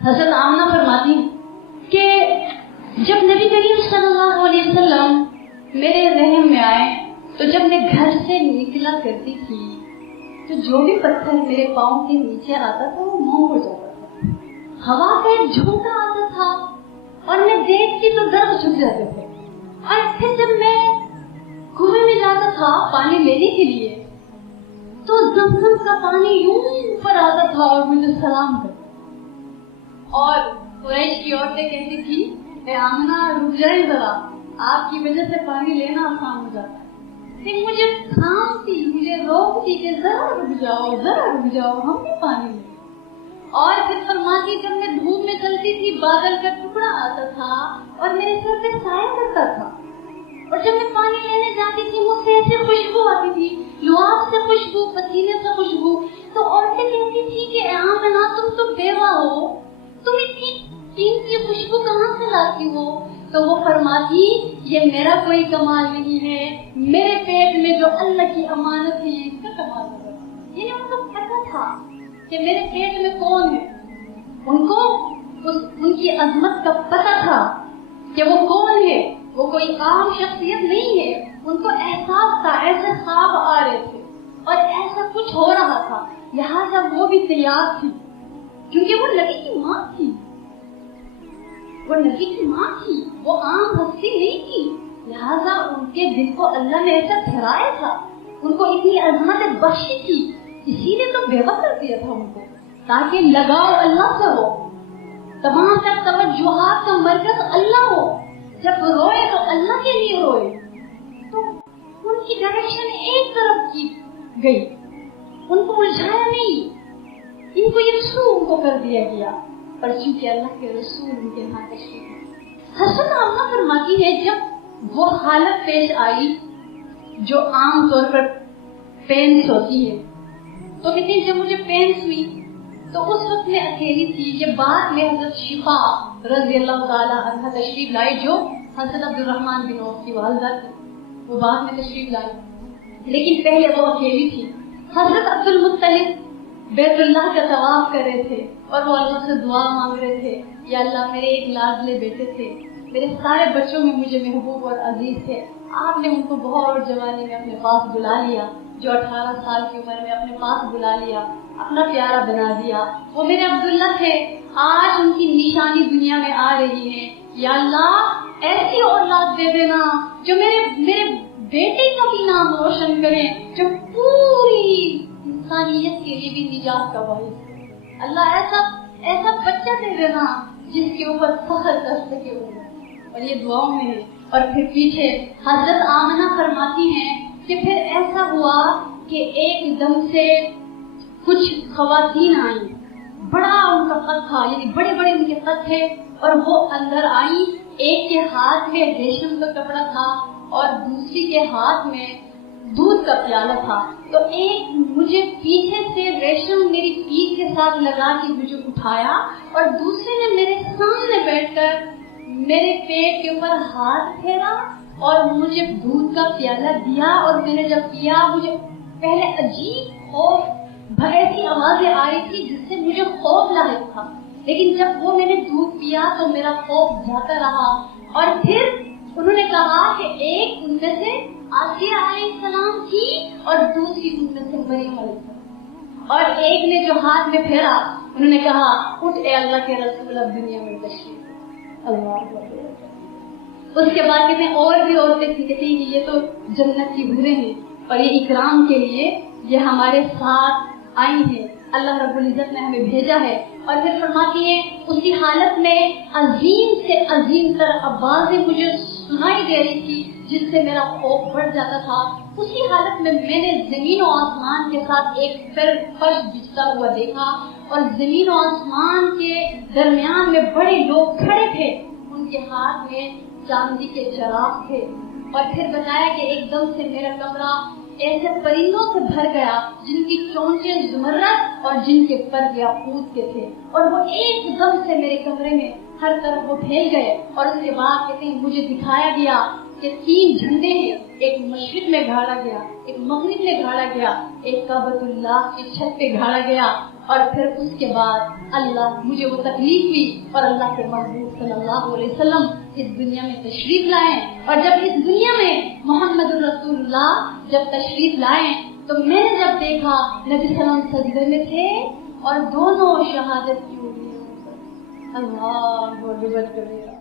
हज़रत आमना फरमाती हैं कि जब नबी करीम सल्लल्लाहु अलैहि वसल्लम मेरे रहम में आए तो जब मैं घर से निकला करती थी तो जो भी पत्थर मेरे पाँव के नीचे आता था वो मुंह हो जाता था। हवा का एक झोंका आता था और मैं देखती तो दर्द झुक जाते थे। और फिर जब मैं कुएं में जाता था पानी लेने के लिए तो ज़मज़म का पानी यूं ऊपर आता था और मुझे सलाम करता। और कुरैश की औरतें कहती थी, ए आमना रुक जाए जरा, आपकी वजह से पानी लेना आसान हो जाता है। फिर मुझे थामती, मुझे रोकती कि जरा रुक जाओ, हम भी पानी लें। और फिर फरमाती, जब मैं धूप में चलती थी बादल का टुकड़ा आता था और मेरे सर पे साया करता था। और जब मैं पानी लेने जाती थी मुझसे ऐसे खुशबू आती थी, लुआब से खुशबू, पसीने से खुशबू। तो औरतें कहती थी कि आमना तुम तो बेवा हो, तुम इतनी कीमती खुशबू कहाँ से लाती हो? तो वो फरमाती, ये मेरा कोई कमाल नहीं है, मेरे पेट में जो अल्लाह की अमानत है ये इसका कमाल है। यानी उनको पता था कि मेरे पेट में कौन है। उनको उनकी अजमत का पता था कि वो कौन है, वो कोई आम शख्सियत नहीं है। उनको एहसास था, ऐसे ख्वाब आ रहे थे और ऐसा कुछ हो रहा था, लिहाजा वो भी तैयार थी क्योंकि वो नबी की माँ थी। वो नबी की माँ थी, वो आम हस्ती नहीं थी। लिहाजा उनके दिल को अल्लाह ने ऐसा ठहराया था, उनको इतनी अजमत बख्शी थी, इसीलिए तो बेवा कर दिया था उनको, ताकि लगाव अल्लाह से हो, तमाम तक तवज्जुहात का मरकज अल्लाह हो। जब रोए तो अल्लाह के लिए रोए। तो उनकी डायरेक्शन एक तरफ की गई, उनको उलझाया नहीं, इनको यकसू उनको कर दिया गया। पर चूंकि अल्लाह के रसूल उनके यहाँ तशरीफ है। हज़रत आमना फरमाती है, जब वो हालत पेश आई जो आम तौर पर पेंस होती है, तो कहती है जब मुझे पेंस हुई तो उस वक्त मैं अकेली थी। ये बात में हज़रत शिफा रज़ियल्लाहु ताला अन्हा तशरीफ लाई, जो हज़रत अब्दुर्रहमान बिन औफ की वालिदा थी, वो बाद में तशरीफ लाई, लेकिन पहले वो अकेली थी। हज़रत अब्दुल मुत्तलिब बैतुल्लाह का तवाफ कर रहे थे और वो अल्लाह से दुआ मांग रहे थे, या अल्लाह मेरे एक लाडले बेटे थे, मेरे सारे बच्चों में मुझे महबूब और अजीज थे, आपने उनको बहुत जवानी में अपने पास बुला लिया, जो 18 साल की उम्र में अपने पास बुला लिया, अपना प्यारा बना दिया। वो मेरे अब्दुल्ला थे, आज उनकी निशानी दुनिया में आ रही है, या अल्लाह ऐसी औलाद दे देना जो मेरे बेटे का भी नाम रोशन करे, जो पूरी इंसानियत के लिए भी निजात का बाइस है। अल्लाह ऐसा बच्चा दे देना जिसके ऊपर फख्र कर सके। और ये दुआओं में है। और फिर पीछे हजरत आमना फरमाती हैं कि फिर ऐसा हुआ कि एकदम से कुछ खवातीन आई, बड़ा उनका कद था, यानी बड़े बड़े उनके कद थे, और वो अंदर आई। एक के हाथ में रेशम का कपड़ा था और दूसरी के हाथ में दूध का प्याला था। तो एक मुझे पीछे से रेशम मेरी पीठ के साथ लगा के मुझे उठाया, और दूसरे ने मेरे सामने बैठकर मेरे पेट के ऊपर हाथ फेरा और मुझे दूध का प्याला दिया। और मैंने जब पिया, मुझे पहले अजीब खौफ, ऐसी आवाजें आ रही थी जिससे मुझे खौफ लायक था, लेकिन जब वो मैंने दूध पिया तो मेरा खौफ जाता रहा। और फिर उन्होंने कहा कि एक उनमें से आसिया अलैहिस्सलाम थी और दूसरी उनमें से मरियम अलैहिस्सलाम। और एक ने जो हाथ में फेरा, उन्होंने कहा, उठ ए अल्लाह के रसूल, अब दुनिया में तशरीफ। अल्लाह। उसके बाद कहते हैं और भी औरतें थी, कहती हैं ये तो जन्नत की हूरें हैं और ये इकराम के लिए ये हमारे साथ आई है, अल्लाह रब्बुल इज्जत ने हमें भेजा है। और फिर फरमाती है, उसी हालत में अजीम से अजीम तर आवाजें मुझे सुनाई दे रही थी जिससे मेरा खौफ बढ़ जाता था। उसी हालत में मैंने जमीन और आसमान के साथ एक फर्श बिछता हुआ देखा, और जमीन और आसमान के दरमियान में बड़े लोग खड़े थे, उनके हाथ में चांदी के चिराग थे। और फिर बताया कि एकदम से मेरा कमरा ऐसे परिंदों से भर गया जिनकी चोंचे ज़मरद और जिनके पर याकूत के थे, और वो एकदम से मेरे कमरे में हर तरफ वो फैल गए। और उसके बाद कहते हैं मुझे दिखाया गया کہ 3 جھنڈے ہیں، ایک مشرق میں گاڑا گیا، ایک مغرب میں گاڑا گیا، ایک کعبۃ اللہ کی چھت پہ گاڑا گیا، اور پھر اس کے بعد مجھے وہ تکلیف ہوئی اور اللہ کے محبوب صلی اللہ علیہ وسلم اس دنیا میں تشریف لائے، اور جب اس دنیا میں محمد رسول اللہ جب تشریف لائے تو میں نے جب دیکھا نبی صلی اللہ علیہ وسلم سجدے میں تھے اور دونوں شہادت کی ہوئی۔ اللہ اکبر کبیرہ۔